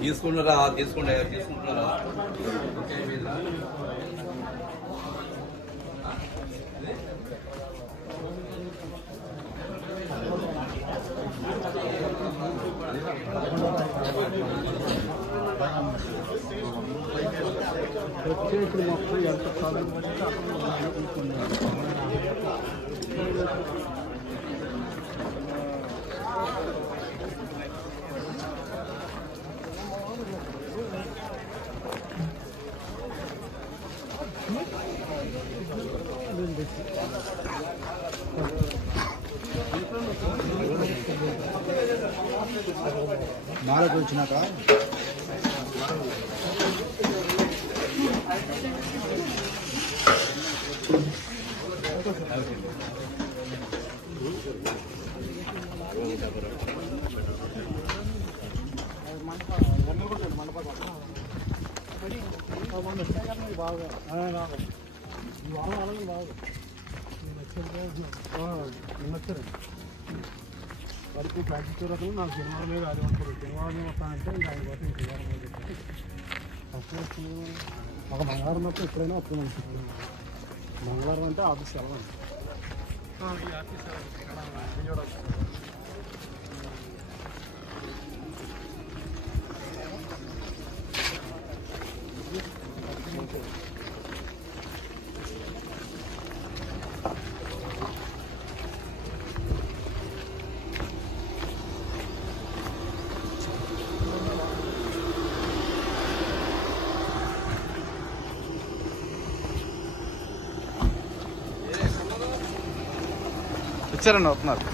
తీసుకుంటారా తీసుకుంటారా ప్రత్యేకులు మొత్తం ఎంత కాలం పడితే మాలకు వచ్చినాక వరకు ప్రాక్టీస్ రకం నాకు శనివారం మీద అది ఉంటుంది శనివారం వస్తానంటే ఇంకా ఆయన కోసం శనివారం ఒక మంగళవారం మొత్తం ఎప్పుడైనా అప్పుడు మనకి మంగళవారం అంటే ఆఫీస్ సెలవు వచ్చారండి వస్తున్నారు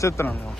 చెప్తున్నాను